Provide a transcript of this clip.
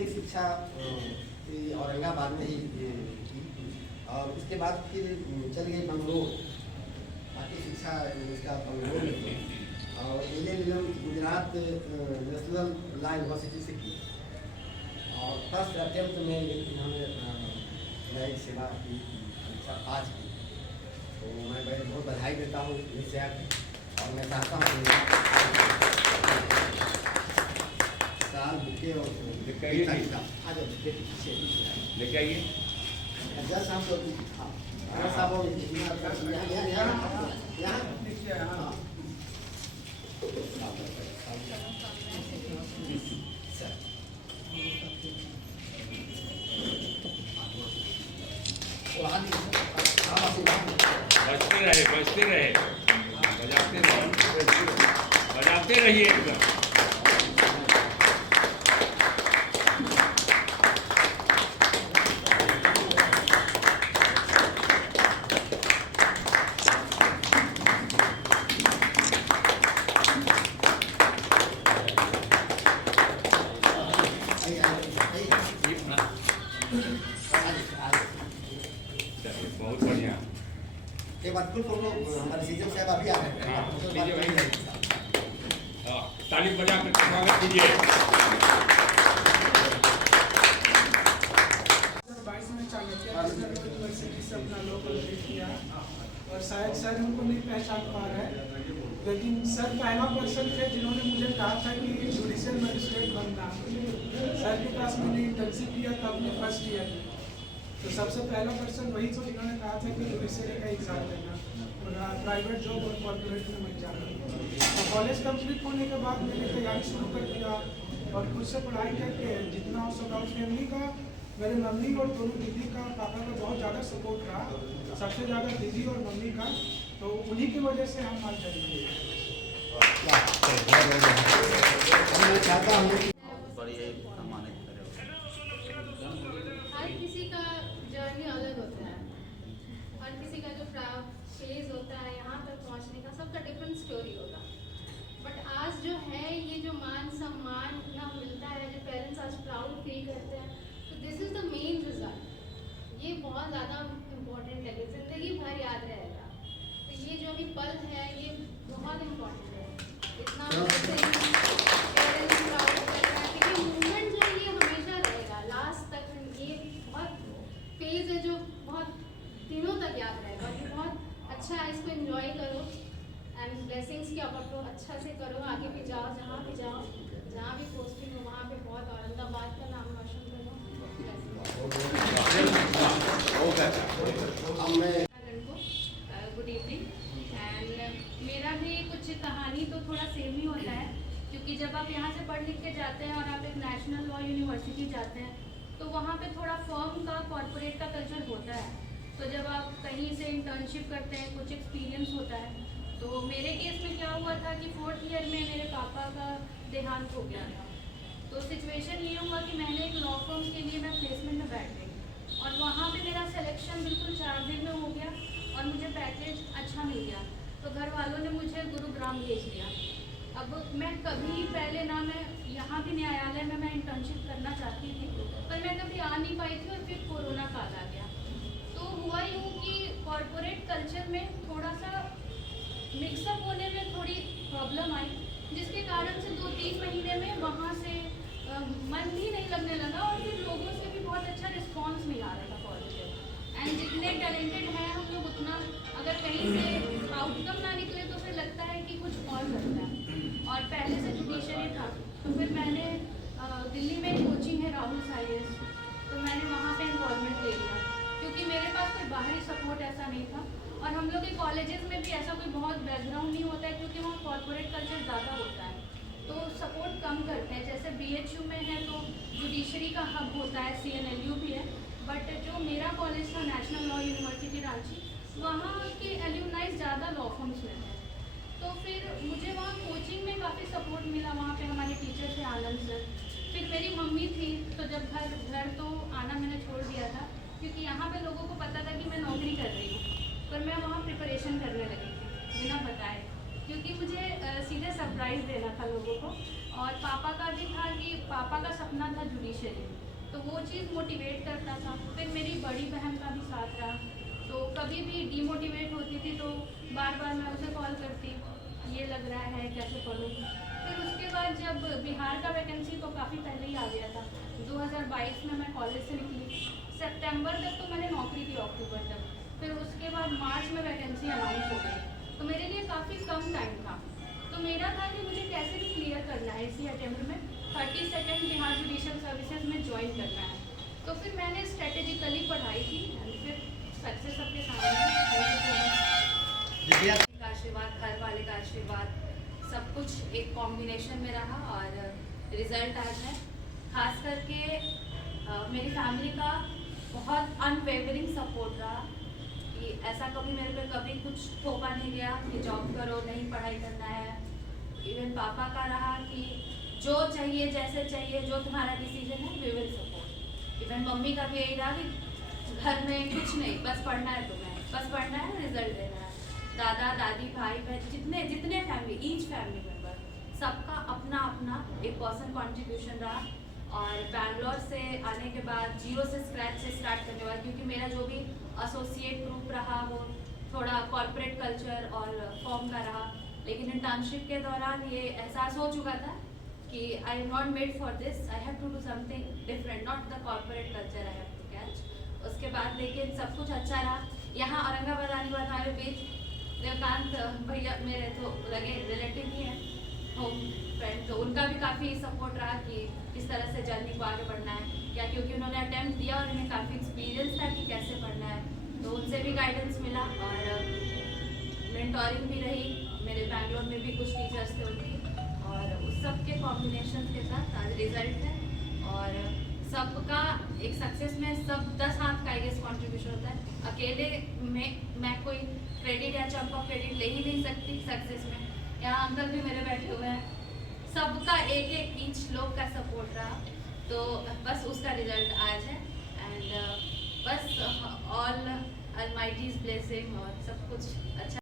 प्राथमिक शिक्षा औरंगाबाद में ही की और उसके बाद फिर चल गए बंगलोर, बाकी शिक्षा उसका बंगलोर में की और LLM Gujarat national law university से की और फर्स्ट अटेम्प्ट में इन्होंने न्यायिक सेवा की परीक्षा पास की। तो मैं बहुत बधाई देता हूँ निश्चय और मैं चाहता हूँ साल बुके और लेके आइए। बजते रहे बजाते रहिए एकदम। बहुत बढ़िया। एक बार फुल फोटो हमारे सीएम साहब अभी आ रहे हैं। ताली बजा कर स्वागत कीजिए। 2022 में चाणक्य यूनिवर्सिटी से अपना लॉ कंप्लीट किया और शायद सर हमको नहीं पहचान पा रहे हैं, लेकिन सर पहला पर्सन थे जिन्होंने मुझे कहा था कि जुडिशियल मजिस्ट्रेट बनना। सर के पास मैंने इंटर्नशिप किया था अपने फर्स्ट ईयर में, तो सबसे पहला पर्सन वही थे जिन्होंने कहा था कि जुडिशियरी का एग्ज़ाम देना, प्राइवेट जॉब और कॉर्पोरेट में मत जाना। तो कॉलेज कंप्लीट होने के बाद मैंने तैयारी शुरू कर दिया और खुद से पढ़ाई करके जितना हो सका। फैमिली का मेरे मम्मी और दोनों दीदी का पापा का बहुत ज़्यादा सपोर्ट रहा, सबसे ज़्यादा दीदी और मम्मी का, तो उन्हीं की वजह से हम आज चल रहे हैं। हर किसी का जर्नी अलग होता है, हर किसी का जो फेज होता है यहाँ तक पहुँचने का, सबका डिफरेंट स्टोरी होगा। बट आज जो है ये जो मान सम्मान इतना मिलता है, जो पेरेंट्स आज प्राउड फील करते हैं, तो this is the main result. ये बहुत ज़्यादा इम्पोर्टेंट है, ज़िंदगी भर याद रहेगा। तो ये जो भी पल है ये बहुत इम्पोर्टेंट है। इतना पेरेंट्स प्राउड करना है, क्योंकि मूवमेंट जो है ये हमेशा रहेगा लास्ट तक। ये बहुत फेज है जो बहुत दिनों तक याद रहेगा। ये बहुत अच्छा है, इसको एंजॉय करो एंड ब्लेसिंग्स की आपको अच्छा से करो, आगे भी जाओ, जहाँ भी पोस्टिंग हो वहाँ पे बहुत औरंगाबाद का नाम रोशन करो। Good evening. एंड मेरा भी कुछ कहानी तो थोड़ा सेम ही होता है, क्योंकि जब आप यहाँ से पढ़ लिख के जाते हैं और आप एक नेशनल लॉ यूनिवर्सिटी जाते हैं तो वहाँ पे थोड़ा फर्म का कॉर्पोरेट का कल्चर होता है। तो जब आप कहीं से इंटर्नशिप करते हैं, कुछ एक्सपीरियंस होता है। तो मेरे केस में क्या हुआ था कि 4th ईयर में मेरे पापा का देहांत हो गया था। तो सिचुएशन ये हुआ कि मैंने एक लॉ फर्म के लिए मैं प्लेसमेंट में बैठ गई और वहाँ पे मेरा सिलेक्शन बिल्कुल 4 दिन में हो गया और मुझे पैकेज अच्छा मिल गया। तो घर वालों ने मुझे गुरुग्राम भेज दिया। अब मैं कभी पहले ना मैं यहाँ भी न्यायालय में मैं इंटर्नशिप करना चाहती थी, पर मैं कभी आ नहीं पाई थी और फिर कोरोना काल आ गया। तो हुआ यूँ कि कॉर्पोरेट कल्चर में थोड़ा सा मिक्सअप होने में थोड़ी प्रॉब्लम आई, जिसके कारण से 2-3 महीने में वहाँ से मन भी नहीं लगने लगा और फिर लोगों से भी बहुत अच्छा रिस्पांस मिला रहा था पॉजिटिव। एंड जितने टैलेंटेड हैं हम लोग, उतना अगर कहीं से आउटकम ना निकले तो फिर लगता है कि कुछ और करता है। और पहले से जुडिशरी था तो फिर मैंने दिल्ली में कोचिंग है राहुल साइंस, तो मैंने वहाँ पे इन्वॉल्वमेंट ले लिया, क्योंकि मेरे पास कोई बाहरी सपोर्ट ऐसा नहीं था। और हम लोग के कॉलेजेस में भी ऐसा कोई बहुत बैकग्राउंड नहीं होता है, क्योंकि वहाँ कॉर्पोरेट कल्चर ज़्यादा होता है, तो सपोर्ट कम करते हैं। जैसे BHU में है तो जुडिशरी का हब होता है, CNLU भी है, बट जो मेरा कॉलेज था नेशनल लॉ यूनिवर्सिटी रांची, वहाँ के एल्यूमनाइज ज़्यादा लॉ फर्म्स में थे। तो फिर मुझे वहाँ कोचिंग में काफ़ी सपोर्ट मिला, वहाँ पे हमारे टीचर थे आनंद सर। फिर मेरी मम्मी थी, तो जब घर तो आना मैंने छोड़ दिया था, क्योंकि यहाँ पे लोगों को पता था कि मैं नौकरी कर रही हूँ, पर मैं वहाँ प्रिपरेशन करने लगी थी बिना बताए, क्योंकि मुझे सीधे सरप्राइज़ देना था लोगों को। और पापा का भी था कि पापा का सपना करना था जुडिशरी, तो वो चीज़ मोटिवेट करता था। फिर मेरी बड़ी बहन का भी साथ रहा, तो कभी भी डीमोटिवेट होती थी तो बार बार मैं उसे कॉल करती, ये लग रहा है कैसे पढ़ूँ। फिर उसके बाद जब बिहार का वैकेंसी तो काफ़ी पहले ही आ गया था, 2022 में मैं कॉलेज से निकली, सितंबर तक तो मैंने नौकरी की, अक्टूबर तक। फिर उसके बाद मार्च में वैकेंसी अनाउंस हो गई, तो मेरे लिए काफ़ी कम टाइम था। तो मेरा था कि मुझे कैसे भी क्लियर करना है इसी अटेम्प्ट में, 32nd बिहार जुडिशियल सर्विसेज में ज्वाइन करना है। तो फिर मैंने स्ट्रेटेजिकली पढ़ाई की, फिर सक्सेस सबके सामने है। देखिए आप का आशीर्वाद, घर वाले का आशीर्वाद, सब कुछ एक कॉम्बिनेशन में रहा और रिजल्ट आज है। खास करके मेरी फैमिली का बहुत अनवेवरिंग सपोर्ट रहा कि ऐसा कभी मेरे पे कभी कुछ थोपा नहीं गया कि जॉब करो, नहीं पढ़ाई करना है। इवन पापा का रहा कि जो चाहिए, जैसे चाहिए, जो तुम्हारा डिसीजन है we will support. Even mummy का भी यही रहा कि घर में कुछ नहीं, बस पढ़ना है तुम्हें, बस पढ़ना है, रिजल्ट देना है। दादा दादी भाई बहन जितने फैमिली, ईच फैमिली मेम्बर, सबका अपना अपना एक पर्सन कॉन्ट्रीब्यूशन रहा। और बैंगलोर से आने के बाद जीरो से स्क्रैच से स्टार्ट करने वाला, क्योंकि मेरा जो भी एसोसिएट ग्रुप रहा वो थोड़ा कॉर्पोरेट कल्चर और फॉर्म का रहा। लेकिन इंटर्नशिप के दौरान ये एहसास हो चुका था कि I am not made for this, I have to do something different, not the corporate culture I have to catch. उसके बाद लेकिन सब कुछ अच्छा रहा। यहाँ औरंगाबाद आने के बाद हमारे बीच देवकांत भैया मेरे तो लगे रिलेटिव ही हैं, होम फ्रेंड, तो उनका भी काफ़ी सपोर्ट रहा कि किस तरह से जर्नी को आगे बढ़ना है क्या, क्योंकि उन्होंने अटेम्प्ट दिया और उन्हें काफ़ी एक्सपीरियंस था कि कैसे पढ़ना है, तो उनसे भी गाइडेंस मिला। और मेंटोरिंग भी रही, मेरे बैंगलोर में भी कुछ टीचर्स थे उनकी, और उस सब के कॉम्बिनेशन के साथ आज रिजल्ट है। और सबका एक सक्सेस में सब 10 हाथ का आई कॉन्ट्रीब्यूशन होता है। अकेले में मैं कोई क्रेडिट या चंक ऑफ क्रेडिट ले ही नहीं सकती सक्सेस में। यहाँ अंकल भी मेरे बैठे हुए हैं, सबका एक एक ईच लोग का सपोर्ट रहा, तो बस उसका रिजल्ट आज है। एंड बस ऑल ऑलमाइटीज ब्लेसिंग और सब कुछ अच्छा।